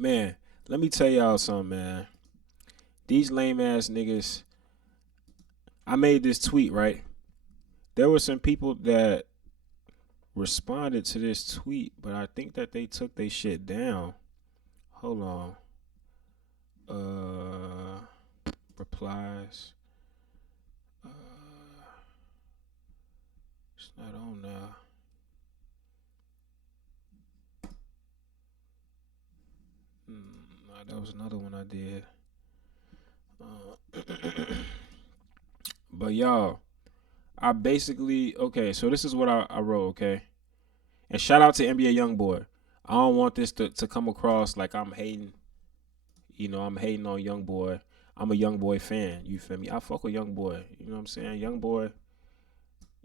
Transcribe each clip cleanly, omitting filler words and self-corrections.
Man, let me tell y'all something, man. These lame ass niggas. I made this tweet, right? There were some people that responded to this tweet, but I think that they took their shit down. Hold on. Uh, replies. Uh, it's not on now. Nah, that was another one I did. But y'all, I basically okay. So this is what I wrote. Okay, and shout out to NBA Youngboy. I don't want this to come across like I'm hating. I'm hating on Youngboy. I'm a Youngboy fan. You feel me? I fuck with Youngboy. You know what I'm saying? Youngboy,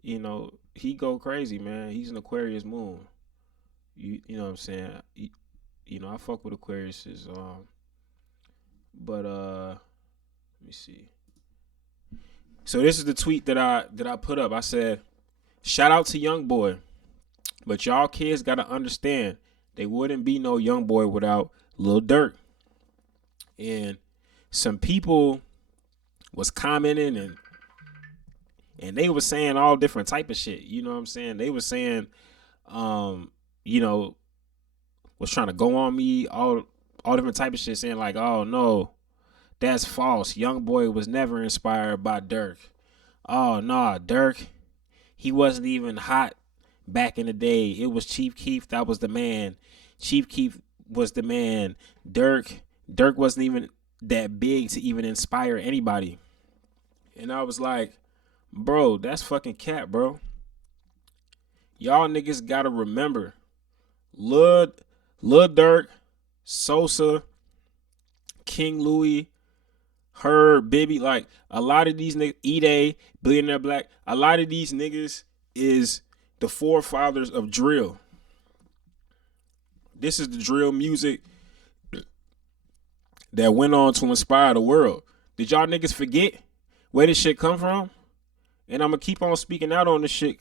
he go crazy, man. He's an Aquarius moon. You know what I'm saying? I fuck with Aquariuses. But let me see. So this is the tweet that I put up. I said, shout out to Youngboy, but y'all kids gotta understand they wouldn't be no Youngboy without Lil Durk. And some people was commenting and they was saying all different type of shit. You know what I'm saying? They was saying, you know, was trying to go on me, all different type of shit, saying like, oh no, that's false. Youngboy was never inspired by Durk. Oh nah, Durk, he wasn't even hot back in the day. It was Chief Keef that was the man. Chief Keef was the man. Durk wasn't even that big to even inspire anybody. And I was like, bro, that's fucking cap, bro. Y'all niggas gotta remember, Lil Durk, Sosa, King Louis, Herb, Bibby, like a lot of these niggas, E-Day, Billionaire Black, a lot of these niggas is the forefathers of drill. This is the drill music that went on to inspire the world. Did y'all niggas forget where this shit come from? And I'm gonna keep on speaking out on this shit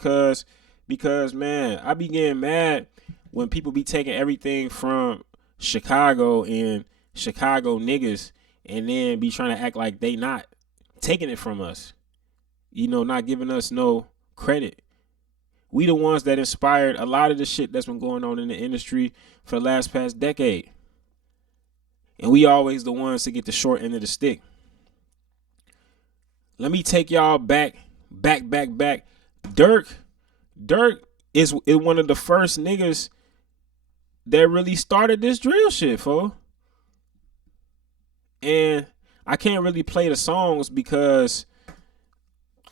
because man, I be getting mad when people be taking everything from Chicago and Chicago niggas and then be trying to act like they not taking it from us. Not giving us no credit. We the ones that inspired a lot of the shit that's been going on in the industry for the last past decade. And we always the ones to get the short end of the stick. Let me take y'all back. Durk is one of the first niggas that really started this drill shit, fo. And I can't really play the songs because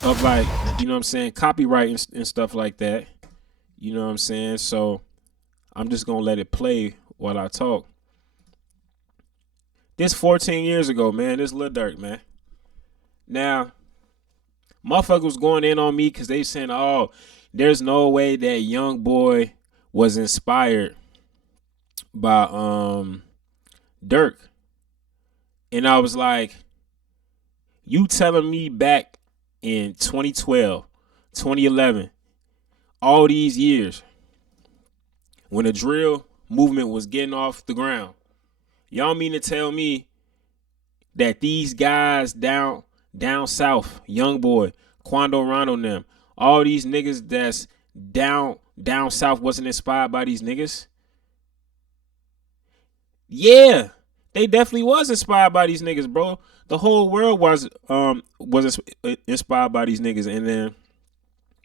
of like, you know what I'm saying, copyright and stuff like that. You know what I'm saying? So I'm just gonna let it play while I talk. This 14 years ago, man, this Lil Durk, man. Now, motherfuckers was going in on me because they saying, oh, there's no way that Youngboy was inspired by Durk. And I was like, you telling me back in 2012, 2011, all these years, when the drill movement was getting off the ground, y'all mean to tell me that these guys down south, Youngboy, Quando Rondo them, all these niggas that's down south wasn't inspired by these niggas? Yeah, they definitely was inspired by these niggas, bro. The whole world was inspired by these niggas, and then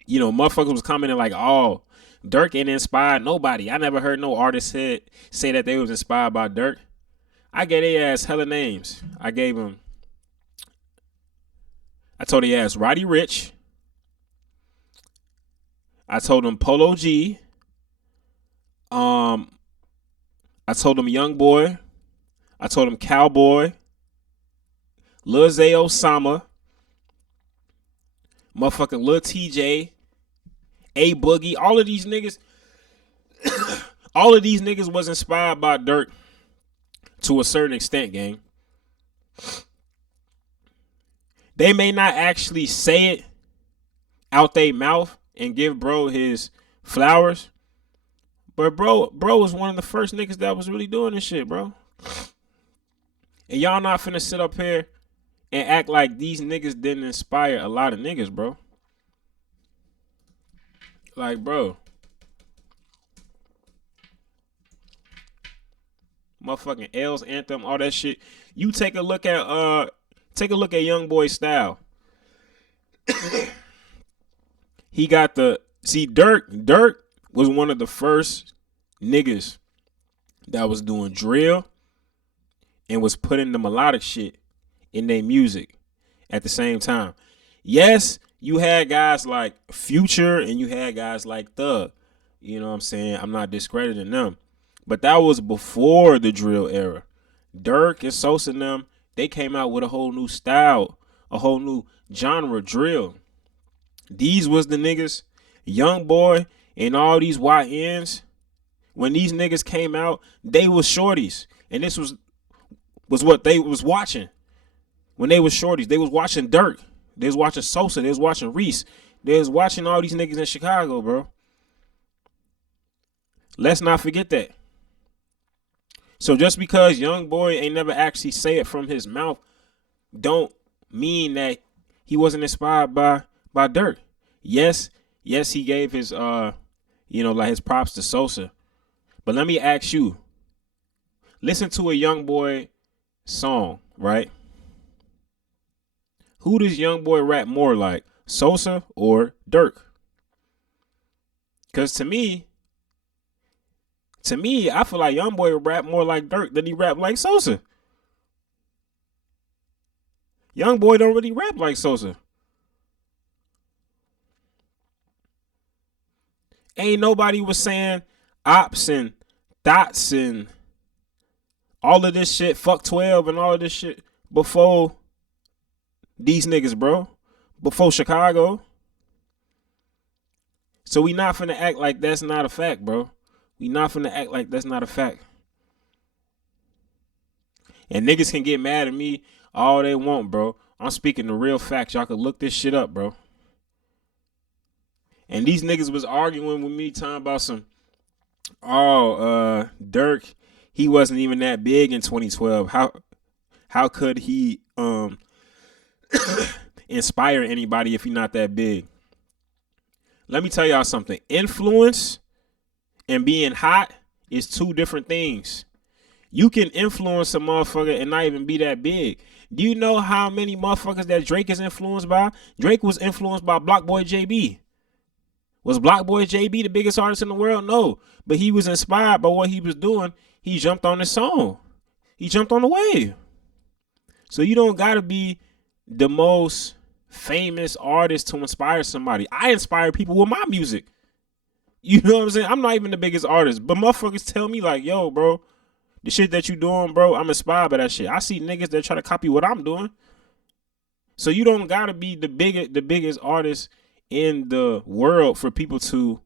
motherfuckers was commenting like, "Oh, Durk ain't inspired nobody." I never heard no artist say that they was inspired by Durk. I gave their ass hella names. I told their ass Roddy Ricch. I told them Polo G. I told them Young Boy. I told them Cowboy. Lil Zay Osama. Motherfucking Lil TJ. A Boogie. All of these niggas. All of these niggas was inspired by Durk to a certain extent, gang. They may not actually say it out their mouth and give bro his flowers, but bro was one of the first niggas that was really doing this shit, bro. And y'all not finna sit up here and act like these niggas didn't inspire a lot of niggas, bro. Like, bro, motherfucking L's anthem, all that shit. You take a look at Youngboy's style. He got Durk was one of the first niggas that was doing drill and was putting the melodic shit in their music at the same time. Yes, you had guys like Future and you had guys like Thug. You know what I'm saying? I'm not discrediting them. But that was before the drill era. Durk and Sosa and them, they came out with a whole new style, a whole new genre, drill. These was the niggas, Youngboy and all these YNs. When these niggas came out, they was shorties. And this was what they was watching. When they was shorties, they was watching Durk. They was watching Sosa. They was watching Reese. They was watching all these niggas in Chicago, bro. Let's not forget that. So just because Youngboy ain't never actually say it from his mouth, don't mean that he wasn't inspired by Durk. Yes, he gave his like his props to Sosa. But let me ask you, listen to a Youngboy song, right? Who does Youngboy rap more like, Sosa or Durk? Because to me, I feel like Youngboy rap more like Durk than he rap like Sosa. Youngboy don't really rap like Sosa. Ain't nobody was saying ops and dots and all of this shit, fuck 12 and all of this shit before these niggas, bro. Before Chicago. So we not finna act like that's not a fact, bro. We not finna act like that's not a fact. And niggas can get mad at me all they want, bro. I'm speaking the real facts. Y'all can look this shit up, bro. And these niggas was arguing with me talking about some, Durk, he wasn't even that big in 2012. How could he inspire anybody if he not that big? Let me tell y'all something. Influence and being hot is two different things. You can influence a motherfucker and not even be that big. Do you know how many motherfuckers that Drake is influenced by? Drake was influenced by Block Boy JB. Was Block Boy JB the biggest artist in the world? No. But he was inspired by what he was doing. He jumped on the song. He jumped on the wave. So you don't got to be the most famous artist to inspire somebody. I inspire people with my music. You know what I'm saying? I'm not even the biggest artist. But motherfuckers tell me like, yo, bro, the shit that you doing, bro, I'm inspired by that shit. I see niggas that try to copy what I'm doing. So you don't got to be the biggest artist in the world for people to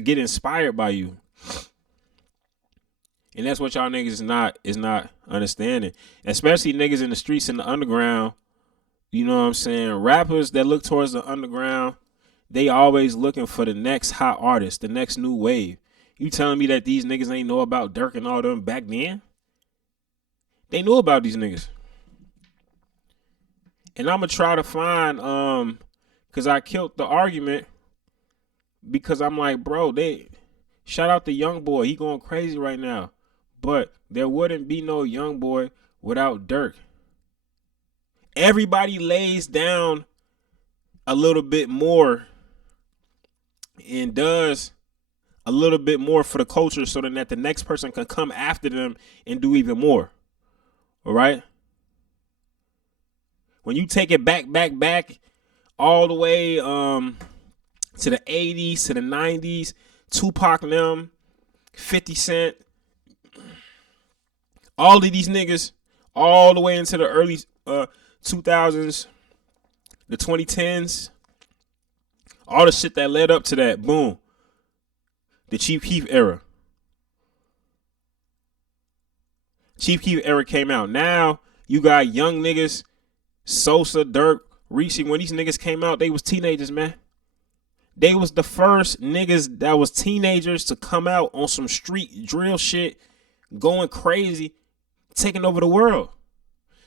get inspired by you. And that's what y'all niggas is not understanding. Especially niggas in the streets in the underground. You know what I'm saying? Rappers that look towards the underground, they always looking for the next hot artist, the next new wave. You telling me that these niggas ain't know about Durk and all them back then? They knew about these niggas. And I'm going to try to find, because I killed the argument, because I'm like, bro, shout out to Youngboy. He going crazy right now. But there wouldn't be no Youngboy without Durk. Everybody lays down a little bit more and does a little bit more for the culture so that the next person can come after them and do even more. All right? When you take it back all the way to the 80s, to the 90s, Tupac and them, 50 Cent, all of these niggas, all the way into the early 2000s, the 2010s, all the shit that led up to that, boom, the Chief Keef era. Chief Keef era came out. Now you got young niggas, Sosa, Durk, Reese. When these niggas came out, they was teenagers, man. They was the first niggas that was teenagers to come out on some street drill shit, going crazy, taking over the world.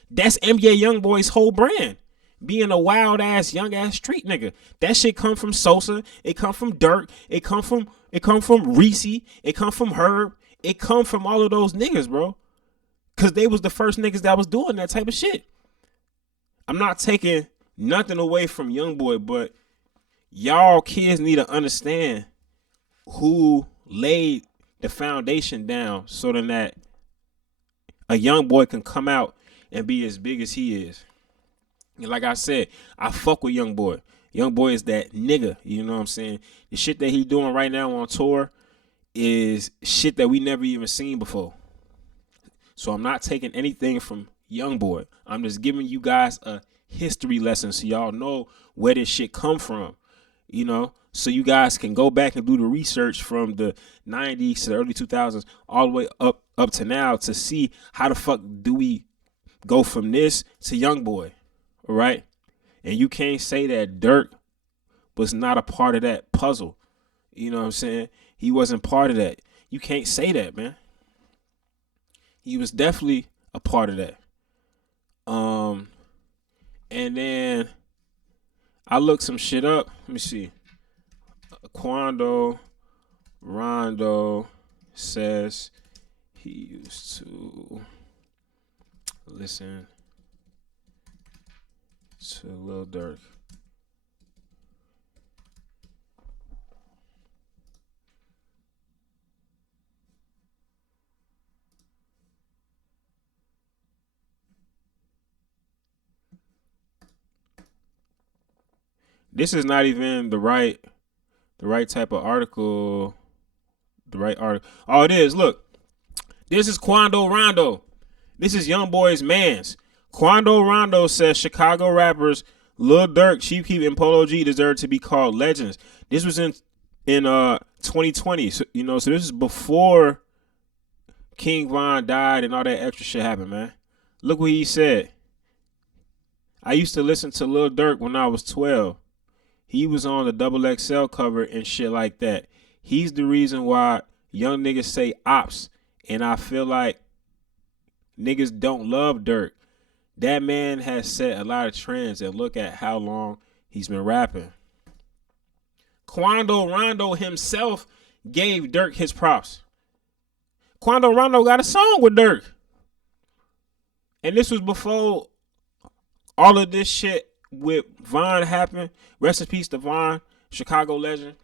That's NBA Youngboy's whole brand. Being a wild ass, young ass street nigga. That shit come from Sosa. It come from Durk. It come from Reese. It come from Herb. It come from all of those niggas, bro. Cause they was the first niggas that was doing that type of shit. I'm not taking nothing away from Youngboy, but y'all kids need to understand who laid the foundation down so that a young boy can come out and be as big as he is. And like I said, I fuck with Youngboy. Youngboy is that nigga, you know what I'm saying? The shit that he doing right now on tour is shit that we never even seen before. So I'm not taking anything from Youngboy. I'm just giving you guys a history lesson so y'all know where this shit come from, you know? So you guys can go back and do the research from the 90s to the early 2000s all the way up to now to see how the fuck do we go from this to Youngboy, all right? And you can't say that Durk was not a part of that puzzle. You know what I'm saying? He wasn't part of that. You can't say that, man. He was definitely a part of that. And then I looked some shit up. Let me see. Quando Rondo says he used to listen to Lil Durk. This is not even the right type of article. The right article. Oh, it is. Look, this is Quando Rondo. This is Youngboy's mans. Quando Rondo says Chicago rappers Lil Durk, Chief Keef, and Polo G deserve to be called legends. This was in 2020. So, you know, so this is before King Von died and all that extra shit happened, man. Look what he said. I used to listen to Lil Durk when I was 12. He was on the XXL cover and shit like that. He's the reason why young niggas say ops. And I feel like niggas don't love Durk. That man has set a lot of trends, and look at how long he's been rapping. Quando Rondo himself gave Durk his props. Quando Rondo got a song with Durk. And this was before all of this shit with Von happened. Rest in peace to Von, Chicago legend.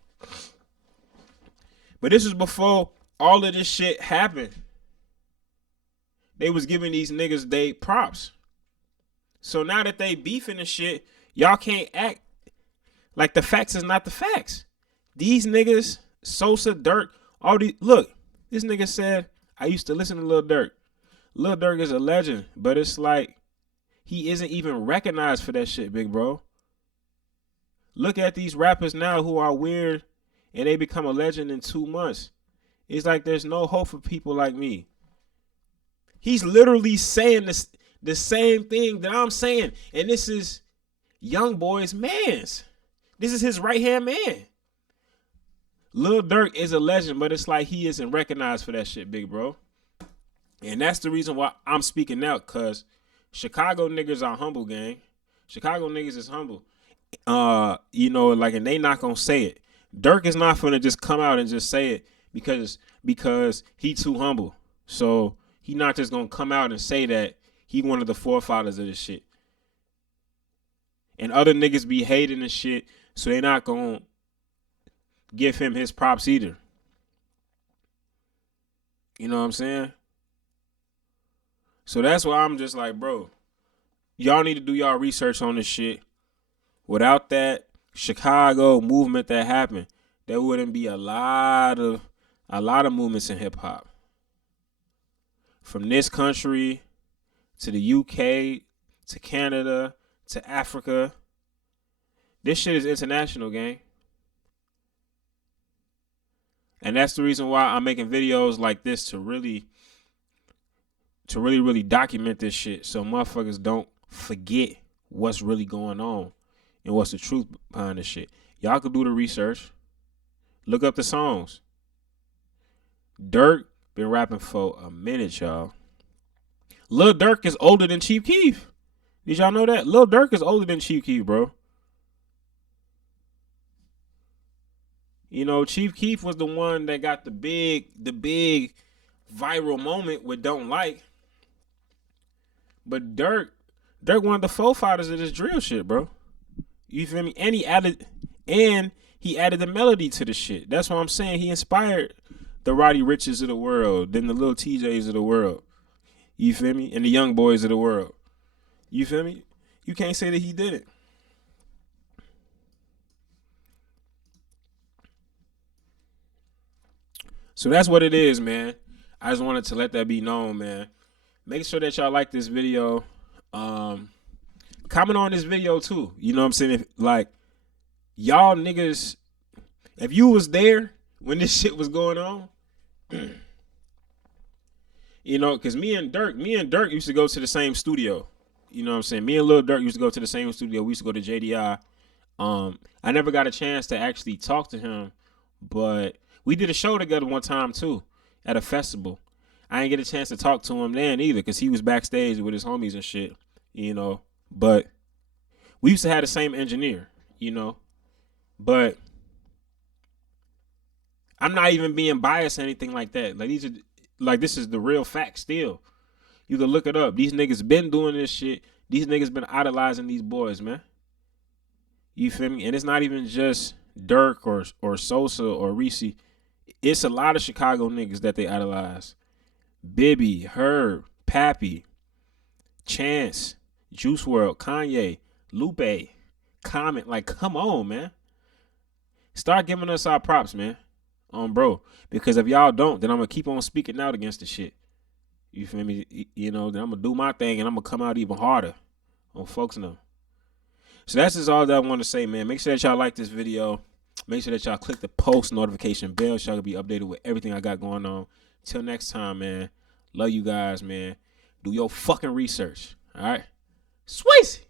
But this was before all of this shit happened. They was giving these niggas they props. So now that they beefing and shit, y'all can't act like the facts is not the facts. These niggas, Sosa, Durk, all these, look, this nigga said, I used to listen to Lil Durk. Lil Durk is a legend, but it's like, he isn't even recognized for that shit, big bro. Look at these rappers now who are weird and they become a legend in 2 months. It's like there's no hope for people like me. He's literally saying the same thing that I'm saying. And this is Youngboy's mans. This is his right-hand man. Lil Durk is a legend, but it's like he isn't recognized for that shit, big bro. And that's the reason why I'm speaking out, because Chicago niggas are humble, gang. Chicago niggas is humble. You know, like, and they not gonna say it. Durk is not gonna just come out and just say it because he too humble. So he not just gonna come out and say that he one of the forefathers of this shit. And other niggas be hating and shit, so they not gonna give him his props either. You know what I'm saying? So that's why I'm just like, bro, y'all need to do y'all research on this shit. Without that Chicago movement that happened, there wouldn't be a lot of movements in hip hop. From this country to the UK to Canada to Africa. This shit is international, gang. And that's the reason why I'm making videos like this to really document this shit so motherfuckers don't forget what's really going on and what's the truth behind this shit. Y'all could do the research. Look up the songs. Durk Been rapping for a minute, y'all. Lil Durk is older than Chief Keef. Did y'all know that? Lil Durk is older than Chief Keef, bro. You know, Chief Keef was the one that got the big viral moment with Don't Like. But Durk one of the forefathers of this drill shit, bro. You feel me? And he added the melody to the shit. That's what I'm saying. He inspired the Roddy Riches of the world, then the Lil TJs of the world. You feel me? And the young boys of the world. You feel me? You can't say that he didn't. So that's what it is, man. I just wanted to let that be known, man. Make sure that y'all like this video. Comment on this video too. You know what I'm saying? If, like, y'all niggas, if you was there when this shit was going on, you know, because me and Durk used to go to the same studio. You know what I'm saying? Me and Lil Durk used to go to the same studio. We used to go to JDI. I never got a chance to actually talk to him, but we did a show together one time too at a festival. I didn't get a chance to talk to him then either because he was backstage with his homies and shit, you know. But we used to have the same engineer, you know. But I'm not even being biased or anything like that. Like this is the real fact still. You can look it up. These niggas been doing this shit. These niggas been idolizing these boys, man. You feel me? And it's not even just Durk or Sosa or Reese. It's a lot of Chicago niggas that they idolize. Bibby, Herb, Pappy, Chance, Juice WRLD, Kanye, Lupe, Comment. Like, come on, man. Start giving us our props, man. Bro. Because if y'all don't, then I'm going to keep on speaking out against the shit. You feel me? You know, then I'm going to do my thing and I'm going to come out even harder on folks now. So that's just all that I want to say, man. Make sure that y'all like this video. Make sure that y'all click the post notification bell so y'all can be updated with everything I got going on. Till next time, man. Love you guys, man. Do your fucking research. All right? Sweet.